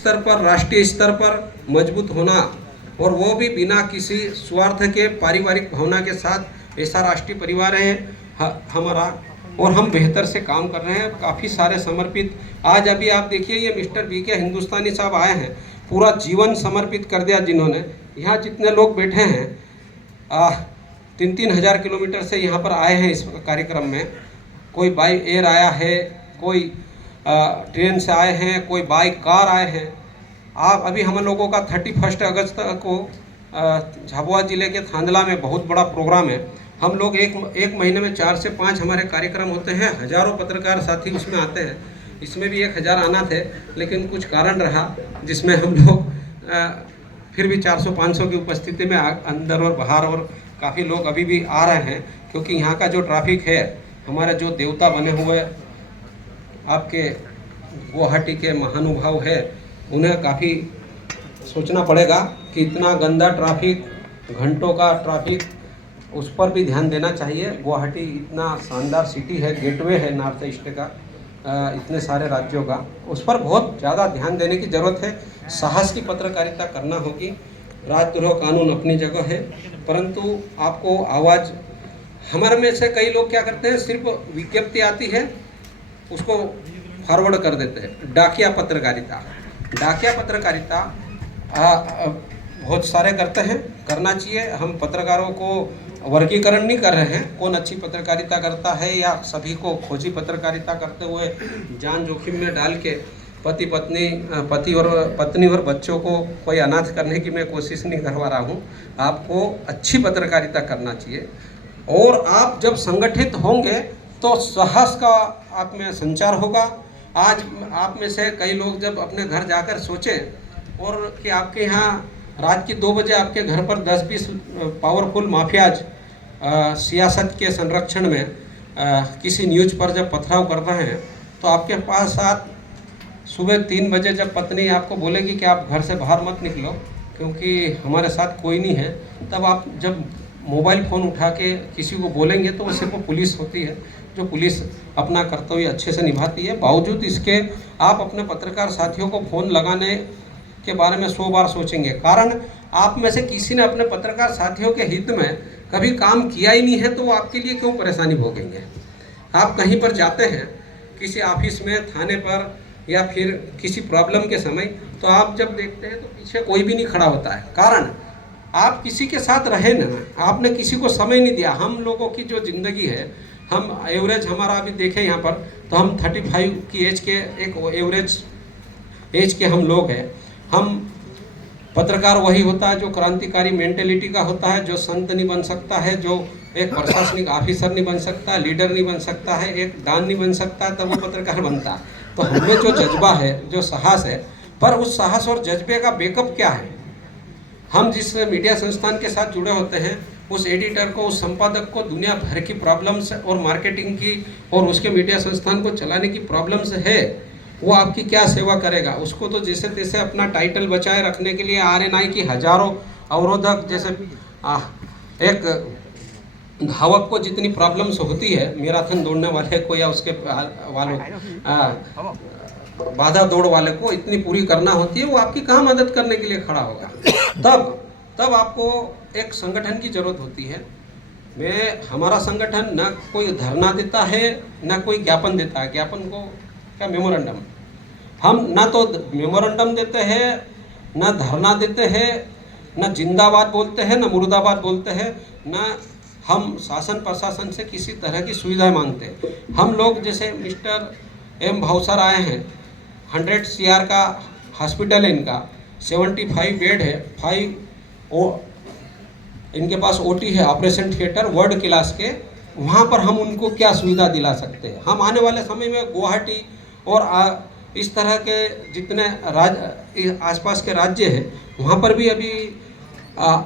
स्तर पर, राष्ट्रीय स्तर पर मजबूत होना, और वो भी बिना किसी स्वार्थ के पारिवारिक भावना के साथ। ऐसा राष्ट्रीय परिवार है हमारा, और हम बेहतर से काम कर रहे हैं, काफ़ी सारे समर्पित। आज अभी आप देखिए, ये मिस्टर बीके हिंदुस्तानी साहब आए हैं, पूरा जीवन समर्पित कर दिया जिन्होंने। यहाँ जितने लोग बैठे हैं 3-3 हज़ार किलोमीटर से यहाँ पर आए हैं इस कार्यक्रम में। कोई बाई एयर आया है, कोई ट्रेन से आए हैं, कोई बाई कार आए हैं। आप अभी हम लोगों का 31 अगस्त को झाबुआ ज़िले के थांदला में बहुत बड़ा प्रोग्राम है। हम लोग एक महीने में 4 से 5 हमारे कार्यक्रम होते हैं। हज़ारों पत्रकार साथी उसमें आते हैं। इसमें भी 1000 आना थे, लेकिन कुछ कारण रहा जिसमें हम लोग फिर भी 400-500 की उपस्थिति में अंदर और बाहर, और काफ़ी लोग अभी भी आ रहे हैं, क्योंकि यहाँ का जो ट्रैफिक है, हमारे जो देवता बने हुए आपके गुवाहाटी के महानुभाव है, उन्हें काफ़ी सोचना पड़ेगा कि इतना गंदा ट्रैफिक, घंटों का ट्रैफिक, उस पर भी ध्यान देना चाहिए। गुवाहाटी इतना शानदार सिटी है, गेटवे है नॉर्थ ईस्ट का, इतने सारे राज्यों का, उस पर बहुत ज़्यादा ध्यान देने की ज़रूरत है। साहस की पत्रकारिता करना होगी। राजद्रोह कानून अपनी जगह है, परंतु आपको आवाज़, हमारे में से कई लोग क्या करते हैं, सिर्फ विज्ञप्ति आती है उसको फॉरवर्ड कर देते हैं। डाकिया पत्रकारिता बहुत सारे करते हैं, करना चाहिए। हम पत्रकारों को वर्गीकरण नहीं कर रहे हैं, कौन अच्छी पत्रकारिता करता है, या सभी को खोजी पत्रकारिता करते हुए जान जोखिम में डाल के पति और पत्नी और बच्चों को कोई अनाथ करने की मैं कोशिश नहीं करवा रहा हूँ। आपको अच्छी पत्रकारिता करना चाहिए, और आप जब संगठित होंगे तो साहस का आप में संचार होगा। आज आप में से कई लोग जब अपने घर जाकर सोचें, और कि आपके यहाँ रात की 2 बजे आपके घर पर 10-20 पावरफुल माफियाज सियासत के संरक्षण में किसी न्यूज़ पर जब पथराव कर रहे हैं, तो आपके पास सुबह 3 बजे जब पत्नी आपको बोलेगी कि आप घर से बाहर मत निकलो क्योंकि हमारे साथ कोई नहीं है, तब आप जब मोबाइल फ़ोन उठा के किसी को बोलेंगे, तो वो सिर्फ पुलिस होती है, जो पुलिस अपना कर्तव्य अच्छे से निभाती है। बावजूद इसके आप अपने पत्रकार साथियों को फ़ोन लगाने के बारे में 100 बार सोचेंगे, कारण आप में से किसी ने अपने पत्रकार साथियों के हित में कभी काम किया ही नहीं है, तो वो आपके लिए क्यों परेशानी भोगेंगे। आप कहीं पर जाते हैं, किसी ऑफिस में, थाने पर, या फिर किसी प्रॉब्लम के समय, तो आप जब देखते हैं तो पीछे कोई भी नहीं खड़ा होता है, कारण आप किसी के साथ रहे ना, आपने किसी को समय नहीं दिया। हम लोगों की जो ज़िंदगी है, हम एवरेज हमारा अभी देखें यहाँ पर, तो हम 35 की एज के, एक एवरेज एज के हम लोग हैं। हम पत्रकार वही होता है जो क्रांतिकारी मेंटेलिटी का होता है, जो संत नहीं बन सकता है, जो एक प्रशासनिक ऑफिसर नहीं बन सकता, लीडर नहीं बन सकता है, एक दान नहीं बन सकता, तब वो पत्रकार बनता है। तो हमें जो जज्बा है, जो साहस है, पर उस साहस और जज्बे का बैकअप क्या है। हम जिस मीडिया संस्थान के साथ जुड़े होते हैं, उस एडिटर को, उस संपादक को दुनिया भर की प्रॉब्लम्स और मार्केटिंग की और उसके मीडिया संस्थान को चलाने की प्रॉब्लम्स है, वो आपकी क्या सेवा करेगा। उसको तो जैसे तैसे अपना टाइटल बचाए रखने के लिए आरएनआई की हजारों अवरोधक, जैसे एक धावक को जितनी प्रॉब्लम्स होती है मैराथन दौड़ने वाले को या उसके वालों बाधा दौड़ वाले को इतनी पूरी करना होती है, वो आपकी कहाँ मदद करने के लिए खड़ा होगा। तब आपको एक संगठन की ज़रूरत होती है। हमारा संगठन न कोई धरना देता है, न कोई ज्ञापन देता है। ज्ञापन को क्या, मेमोरेंडम, हम ना तो मेमोरेंडम देते हैं, न धरना देते हैं, न जिंदाबाद बोलते हैं, न मुर्दाबाद बोलते हैं, न हम शासन प्रशासन से किसी तरह की सुविधा मांगते हैं। हम लोग जैसे मिस्टर एम भावसर आए हैं, 100 CR का हॉस्पिटल है इनका, 75 बेड है, 5 इनके पास OT है, ऑपरेशन थिएटर वर्ल्ड क्लास के। वहाँ पर हम उनको क्या सुविधा दिला सकते हैं। हम आने वाले समय में गुवाहाटी और इस तरह के जितने आसपास के राज्य हैं, वहाँ पर भी अभी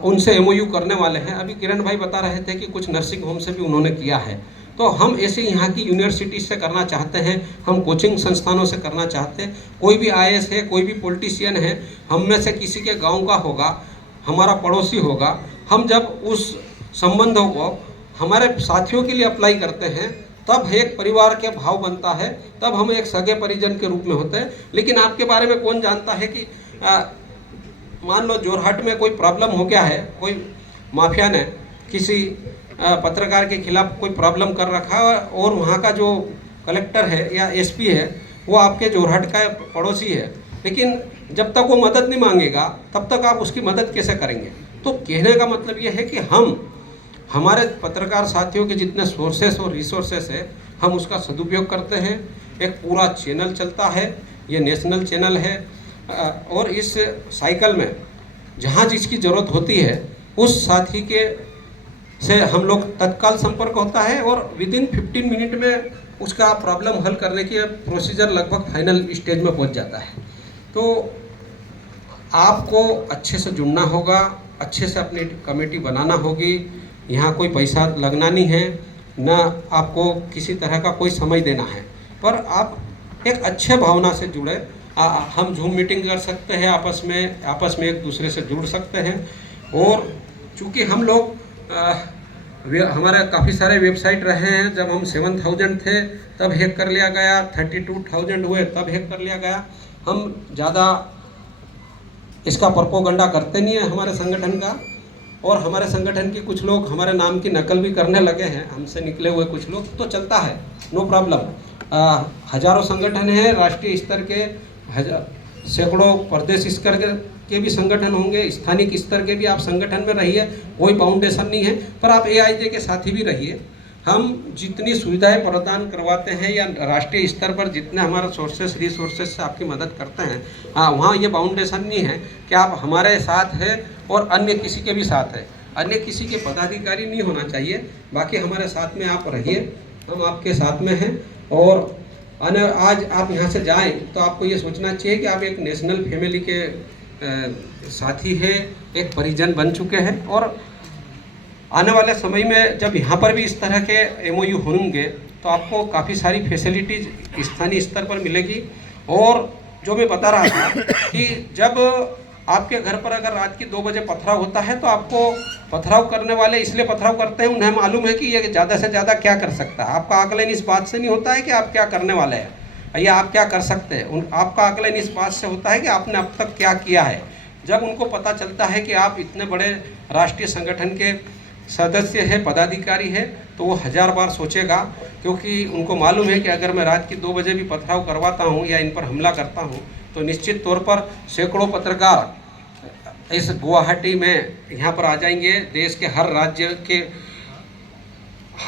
उनसे MOU करने वाले हैं। अभी किरण भाई बता रहे थे कि कुछ नर्सिंग होम से भी उन्होंने किया है। तो हम ऐसे यहाँ की यूनिवर्सिटी से करना चाहते हैं, हम कोचिंग संस्थानों से करना चाहते हैं। कोई भी IAS है, कोई भी पॉलिटिशियन है, हम में से किसी के गांव का होगा, हमारा पड़ोसी होगा, हम जब उस संबंधों को हमारे साथियों के लिए अप्लाई करते हैं, तब एक परिवार के भाव बनता है, तब हम एक सगे परिजन के रूप में होते हैं। लेकिन आपके बारे में कौन जानता है कि मान लो जोरहाट में कोई प्रॉब्लम हो गया है, कोई माफिया ने किसी पत्रकार के खिलाफ कोई प्रॉब्लम कर रखा है और वहाँ का जो कलेक्टर है या एसपी है वो आपके जोरहाट का पड़ोसी है, लेकिन जब तक वो मदद नहीं मांगेगा तब तक आप उसकी मदद कैसे करेंगे। तो कहने का मतलब ये है कि हम हमारे पत्रकार साथियों के जितने सोर्सेस और रिसोर्सेस है हम उसका सदुपयोग करते हैं। एक पूरा चैनल चलता है, ये नेशनल चैनल है, और इस साइकिल में जहाँ जिसकी ज़रूरत होती है उस साथी के से हम लोग तत्काल संपर्क होता है और विदिन 15 मिनट में उसका प्रॉब्लम हल करने की प्रोसीजर लगभग फाइनल स्टेज में पहुंच जाता है। तो आपको अच्छे से जुड़ना होगा, अच्छे से अपनी कमेटी बनाना होगी। यहाँ कोई पैसा लगना नहीं है, ना आपको किसी तरह का कोई समय देना है, पर आप एक अच्छे भावना से जुड़े। हम जूम मीटिंग कर सकते हैं, आपस में एक दूसरे से जुड़ सकते हैं। और चूँकि हम लोग हमारे काफ़ी सारे वेबसाइट रहे हैं, जब हम 7000 थे तब हैक कर लिया गया, 32,000 हुए तब हैक कर लिया गया। हम ज़्यादा इसका प्रोपेगेंडा करते नहीं है हमारे संगठन का, और हमारे संगठन के कुछ लोग हमारे नाम की नकल भी करने लगे हैं, हमसे निकले हुए कुछ लोग, तो चलता है, नो प्रॉब्लम। हजारों संगठन हैं, राष्ट्रीय स्तर के सैकड़ों प्रदेश स्तर के भी संगठन होंगे, स्थानिक स्तर के भी आप संगठन में रहिए, कोई बाउंडेशन नहीं है, पर आप AIJ के साथी भी रहिए। हम जितनी सुविधाएं प्रदान करवाते हैं या राष्ट्रीय स्तर पर जितने हमारा सोर्सेस रिसोर्सेस से आपकी मदद करते हैं, वहाँ ये बाउंडेशन नहीं है कि आप हमारे साथ हैं और अन्य किसी के भी साथ है, अन्य किसी के पदाधिकारी नहीं होना चाहिए। बाकी हमारे साथ में आप रहिए, हम आपके साथ में हैं। और आज आप यहाँ से जाएं तो आपको ये सोचना चाहिए कि आप एक नेशनल फैमिली के साथी हैं, एक परिजन बन चुके हैं। और आने वाले समय में जब यहाँ पर भी इस तरह के MOU होंगे तो आपको काफ़ी सारी फैसिलिटीज़ स्थानीय स्तर पर मिलेगी। और जो मैं बता रहा था कि जब आपके घर पर अगर रात की 2 बजे पथराव होता है तो आपको पथराव करने वाले इसलिए पथराव करते हैं, उन्हें मालूम है कि ये ज़्यादा से ज़्यादा क्या कर सकता है। आपका आकलन इस बात से नहीं होता है कि आप क्या करने वाले हैं या आप क्या कर सकते हैं, आपका आकलन इस बात से होता है कि आपने अब तक क्या किया है। जब उनको पता चलता है कि आप इतने बड़े राष्ट्रीय संगठन के सदस्य है, पदाधिकारी है, तो वो 1000 बार सोचेगा, क्योंकि उनको मालूम है कि अगर मैं रात की 2 बजे भी पथराव करवाता हूँ या इन पर हमला करता हूँ तो निश्चित तौर पर सैकड़ों पत्रकार इस गुवाहाटी में यहाँ पर आ जाएंगे। देश के हर राज्य के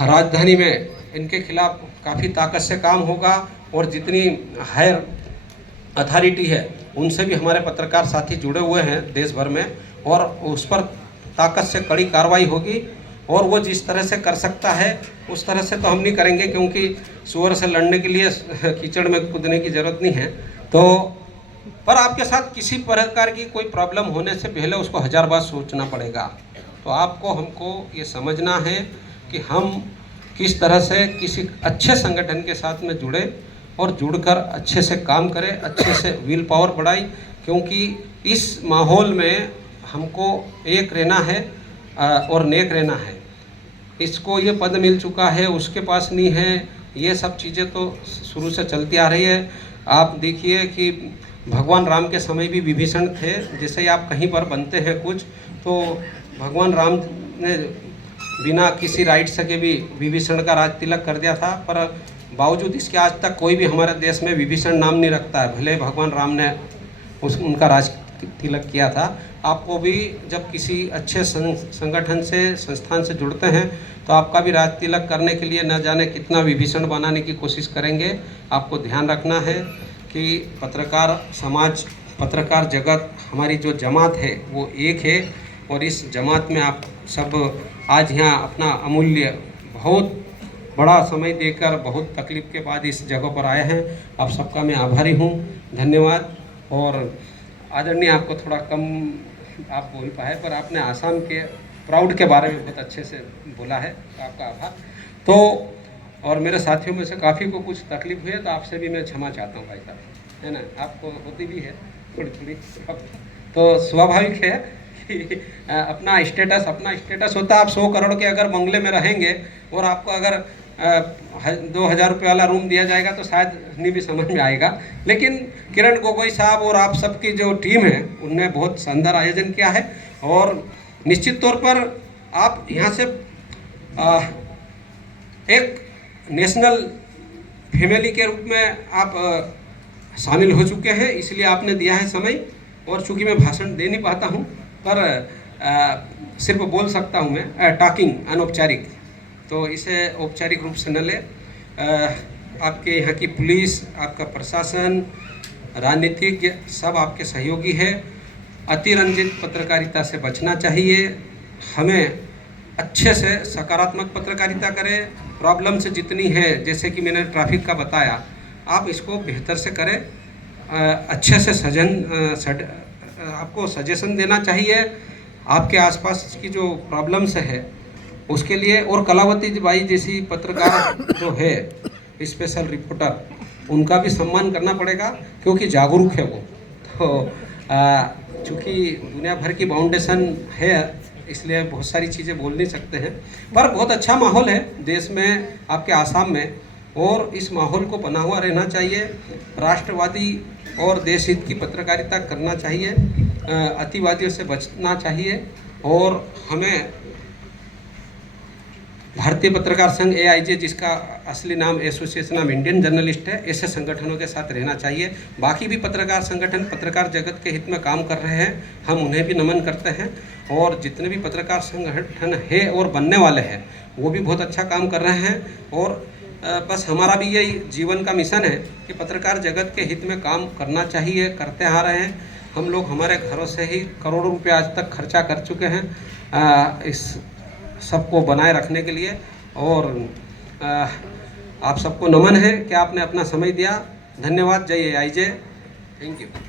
राजधानी में इनके खिलाफ काफ़ी ताकत से काम होगा और जितनी हायर अथॉरिटी है उनसे भी हमारे पत्रकार साथी जुड़े हुए हैं देश भर में, और उस पर ताकत से कड़ी कार्रवाई होगी। और वो जिस तरह से कर सकता है उस तरह से तो हम नहीं करेंगे, क्योंकि सुअर से लड़ने के लिए कीचड़ में कूदने की ज़रूरत नहीं है। तो पर आपके साथ किसी प्रकार की कोई प्रॉब्लम होने से पहले उसको 1000 बार सोचना पड़ेगा। तो आपको हमको ये समझना है कि हम किस तरह से किसी अच्छे संगठन के साथ में जुड़े और जुड़कर अच्छे से काम करें, अच्छे से विल पावर बढ़ाई, क्योंकि इस माहौल में हमको एक रहना है और नेक रहना है। इसको ये पद मिल चुका है, उसके पास नहीं है, ये सब चीज़ें तो शुरू से चलती आ रही है। आप देखिए कि भगवान राम के समय भी विभीषण थे। जैसे ही आप कहीं पर बनते हैं कुछ, तो भगवान राम ने बिना किसी राइट से के भी विभीषण का राज तिलक कर दिया था, पर बावजूद इसके आज तक कोई भी हमारे देश में विभीषण नाम नहीं रखता है, भले भगवान राम ने उनका राज तिलक किया था। आपको भी जब किसी अच्छे संगठन से संस्थान से जुड़ते हैं तो आपका भी राज तिलक करने के लिए न जाने कितना विभीषण बनाने की कोशिश करेंगे। आपको ध्यान रखना है कि पत्रकार समाज, पत्रकार जगत, हमारी जो जमात है वो एक है, और इस जमात में आप सब आज यहाँ अपना अमूल्य बहुत बड़ा समय देकर बहुत तकलीफ के बाद इस जगह पर आए हैं। आप सबका मैं आभारी हूँ, धन्यवाद। और आदरणीय, आपको थोड़ा कम आप बोल पाए, पर आपने आसाम के प्राउड के बारे में बहुत अच्छे से बोला है, तो आपका आभार। तो और मेरे साथियों में से काफ़ी को कुछ तकलीफ हुई है तो आपसे भी मैं क्षमा चाहता हूँ भाई साहब, है ना, आपको होती भी है थोड़ी थोड़ी, तो स्वाभाविक है कि अपना स्टेटस होता है। आप 100 करोड़ के अगर बंगले में रहेंगे और आपको अगर 2,000 रुपये वाला रूम दिया जाएगा तो शायद नहीं भी समझ में आएगा। लेकिन किरण गोगोई साहब और आप सबकी जो टीम है उनने बहुत शानदार आयोजन किया है और निश्चित तौर पर आप यहाँ से एक नेशनल फैमिली के रूप में आप शामिल हो चुके हैं, इसलिए आपने दिया है समय। और चूँकि मैं भाषण दे नहीं पाता हूँ पर सिर्फ बोल सकता हूँ मैं टॉकिंग अनौपचारिक, तो इसे औपचारिक रूप से न ले। आपके यहाँ की पुलिस, आपका प्रशासन, राजनीतिज्ञ सब आपके सहयोगी है। अतिरंजित पत्रकारिता से बचना चाहिए। हमें अच्छे से सकारात्मक पत्रकारिता करें। प्रॉब्लम से जितनी है, जैसे कि मैंने ट्रैफिक का बताया, आप इसको बेहतर से करें। अच्छे से आपको सजेशन देना चाहिए। आपके आसपास की जो प्रॉब्लम्स है उसके लिए, और कलावती बाई जैसी पत्रकार जो है स्पेशल रिपोर्टर, उनका भी सम्मान करना पड़ेगा क्योंकि जागरूक है वो। तो चूँकि दुनिया भर की बाउंडेशन है इसलिए बहुत सारी चीज़ें बोल नहीं सकते हैं, पर बहुत अच्छा माहौल है देश में, आपके आसाम में, और इस माहौल को बना हुआ रहना चाहिए। राष्ट्रवादी और देश हित की पत्रकारिता करना चाहिए, अतिवादियों से बचना चाहिए। और हमें भारतीय पत्रकार संघ AIJ, जिसका असली नाम एसोसिएशन ऑफ इंडियन जर्नलिस्ट है, ऐसे संगठनों के साथ रहना चाहिए। बाकी भी पत्रकार संगठन पत्रकार जगत के हित में काम कर रहे हैं, हम उन्हें भी नमन करते हैं। और जितने भी पत्रकार संगठन है और बनने वाले हैं वो भी बहुत अच्छा काम कर रहे हैं। और बस हमारा भी यही जीवन का मिशन है कि पत्रकार जगत के हित में काम करना चाहिए, करते आ रहे हैं। हम लोग हमारे घरों से ही करोड़ों रुपये आज तक खर्चा कर चुके हैं इस सबको बनाए रखने के लिए। और आप सबको नमन है कि आपने अपना समय दिया। धन्यवाद। जय AIJ। Thank you.